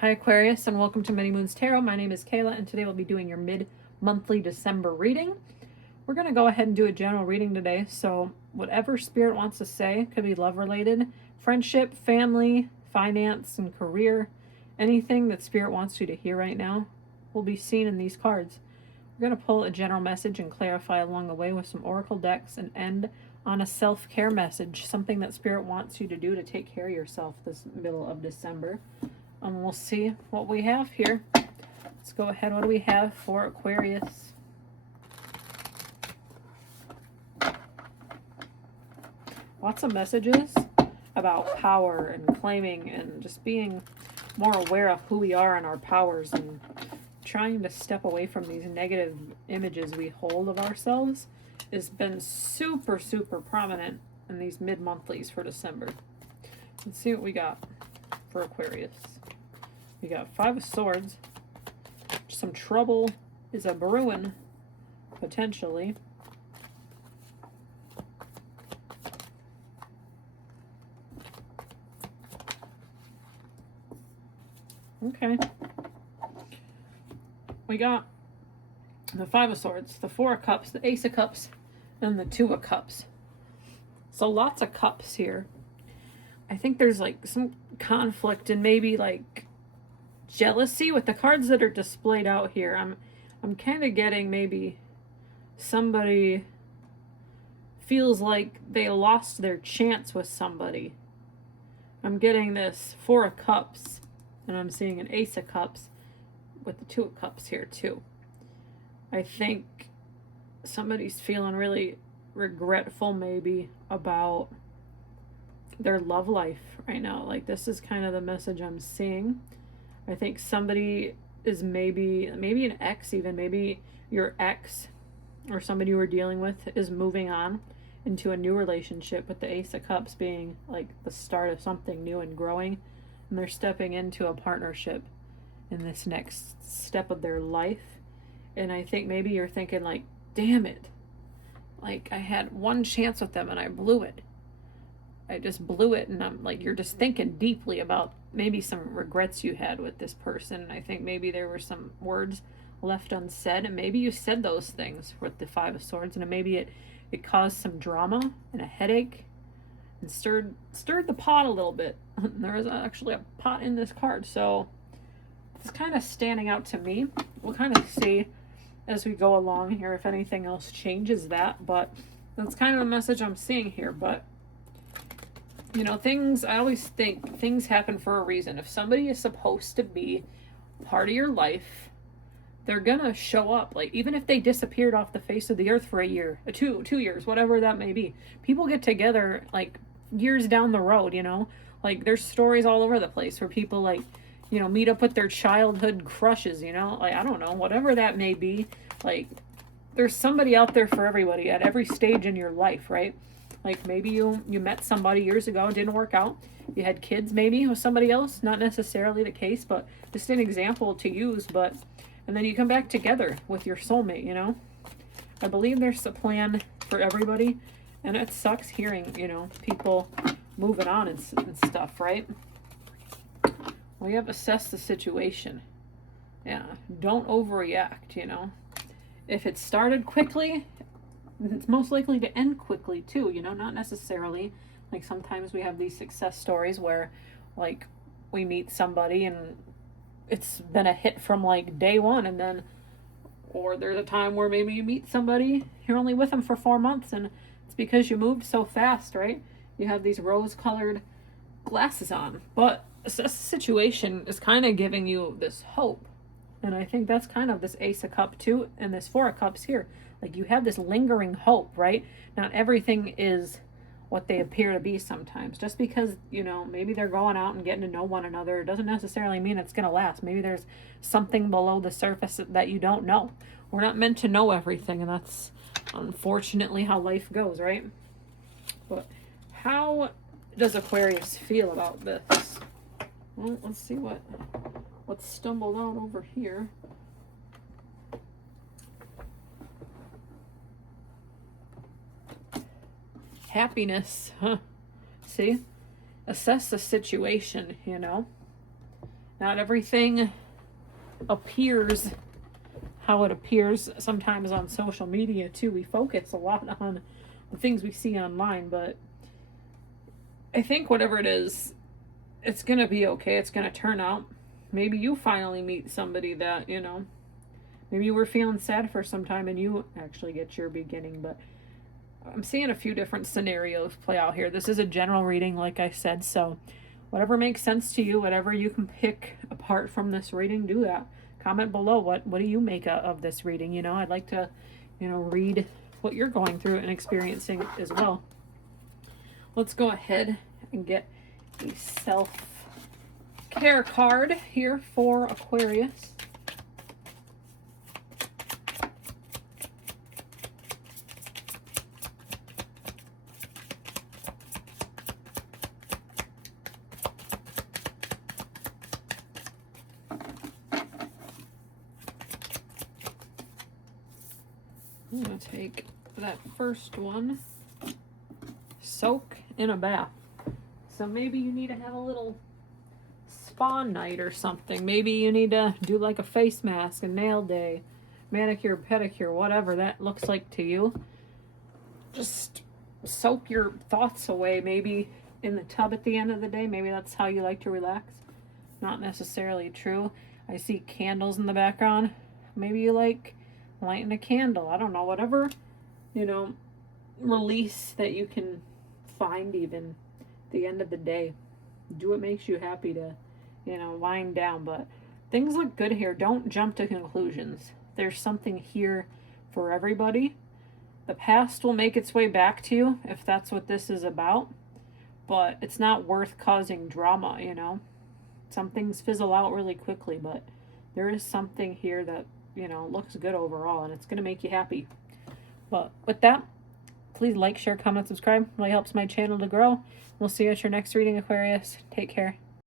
Hi Aquarius, and welcome to Many Moons Tarot. My name is Kayla, and today we'll be doing your mid-monthly December reading. We're going to go ahead and do a general reading today, so whatever Spirit wants to say, could be love-related, friendship, family, finance, and career. Anything that Spirit wants you to hear right now will be seen in these cards. We're going to pull a general message and clarify along the way with some oracle decks and end on a self-care message, something that Spirit wants you to do to take care of yourself this middle of December. We'll see what we have here. Let's go ahead. What do we have for Aquarius? Lots of messages about power and claiming and just being more aware of who we are and our powers and trying to step away from these negative images we hold of ourselves has been super, super prominent in these mid-monthlies for December. Let's see what we got for Aquarius. We got Five of Swords. Some trouble is a brewing, potentially. Okay. We got the Five of Swords, the Four of Cups, the Ace of Cups, and the Two of Cups. So lots of cups here. I think there's like some conflict and maybe like jealousy with the cards that are displayed out here. I'm kind of getting maybe somebody feels like they lost their chance with somebody. I'm getting this Four of Cups, and I'm seeing an Ace of Cups with the Two of Cups here too. I think somebody's feeling really regretful maybe about their love life right now. Like, this is kind of the message I'm seeing. I think somebody is maybe an ex, even maybe your ex or somebody you were dealing with is moving on into a new relationship, with the Ace of Cups being like the start of something new and growing, and they're stepping into a partnership in this next step of their life. And I think maybe you're thinking like, damn it, like I had one chance with them and I blew it. I just blew it. And I'm like, you're just thinking deeply about maybe some regrets you had with this person. And I think maybe there were some words left unsaid, and maybe you said those things with the Five of Swords, and maybe it caused some drama and a headache and stirred the pot a little bit. There was actually a pot in this card, so it's kind of standing out to me. We'll kind of see as we go along here if anything else changes that, but that's kind of the message I'm seeing here. But you know, I always think things happen for a reason. If somebody is supposed to be part of your life, they're gonna show up. Like, even if they disappeared off the face of the earth for a year, 2 years, whatever that may be, people get together like years down the road, you know? Like, there's stories all over the place where people, like, you know, meet up with their childhood crushes, you know? Like, I don't know, whatever that may be. Like, there's somebody out there for everybody at every stage in your life, right? Like, maybe you met somebody years ago, it didn't work out. You had kids maybe with somebody else, not necessarily the case, but just an example to use. But and then you come back together with your soulmate, you know? I believe there's a plan for everybody, and it sucks hearing, you know, people moving on and stuff, right? We have assessed the situation. Yeah, don't overreact, you know? If it started quickly, it's most likely to end quickly too, you know? Not necessarily. Like, sometimes we have these success stories where, like, we meet somebody and it's been a hit from like day one, and then, or there's a time where maybe you meet somebody, you're only with them for 4 months, and it's because you moved so fast, right? You have these rose-colored glasses on, but this situation is kind of giving you this hope. And I think that's kind of this Ace of Cups too, and this Four of Cups here. Like, you have this lingering hope, right? Not everything is what they appear to be sometimes. Just because, you know, maybe they're going out and getting to know one another, doesn't necessarily mean it's going to last. Maybe there's something below the surface that you don't know. We're not meant to know everything, and that's unfortunately how life goes, right? But how does Aquarius feel about this? Well, let's see what's stumbled out over here. Happiness, huh? See? Assess the situation, you know? Not everything appears how it appears sometimes on social media too. We focus a lot on the things we see online, but I think whatever it is, it's gonna be okay. It's gonna turn out. Maybe you finally meet somebody that, you know, maybe you were feeling sad for some time and you actually get your beginning, but I'm seeing a few different scenarios play out here. This is a general reading, like I said, so whatever makes sense to you, whatever you can pick apart from this reading, do that. Comment below, what do you make of this reading? You know, I'd like to, you know, read what you're going through and experiencing as well. Let's go ahead and get a self-care card here for Aquarius. I'm going to take that first one, soak in a bath. So maybe you need to have a little spa night or something. Maybe you need to do like a face mask, a nail day, manicure, pedicure, whatever that looks like to you. Just soak your thoughts away, maybe in the tub at the end of the day. Maybe that's how you like to relax. Not necessarily true. I see candles in the background. Maybe you like lighting a candle. I don't know, whatever, you know, release that you can find even at the end of the day. Do what makes you happy to, you know, wind down. But things look good here. Don't jump to conclusions. There's something here for everybody. The past will make its way back to you if that's what this is about, but it's not worth causing drama, you know. Some things fizzle out really quickly, but there is something here that, you know, looks good overall, and it's going to make you happy. But with that, please like, share, comment, subscribe. It really helps my channel to grow. We'll see you at your next reading, Aquarius. Take care.